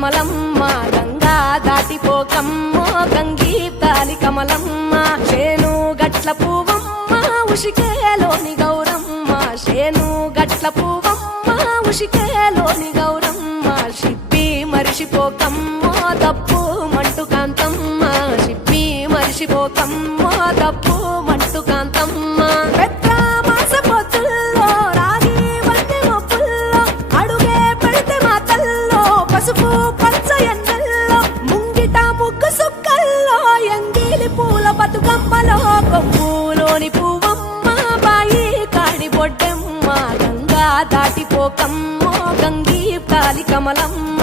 కమలమ్మ గంగా దాటిపోకమ్మో గంగీతాలి కమలమ్మ శేను గట్ల పువ్వమ్మ ఉషికేలోని గౌరమ్మ శేను గట్ల పువ్వమ్మ ఉషికేలోని గౌరమ్మ షిప్పి మరిషిపోకమ్మో తప్పు మంటు కాంతమ్మ షిప్పి మరిషిపోకమ్మో తప్పు మంటు కాంతమ్మ పసుపు పచ్చ ఎండల్లో ముంగిట ముగ్గు సుక్కల్లో ఎంగిలి పూల బతుకమ్మలో కొమ్ములోని పువ్వమ్మ బాయి కాడి బొడ్డమ్మ గంగా దాటిపోకమ్మో గంగీ తాలి కమలమ్మ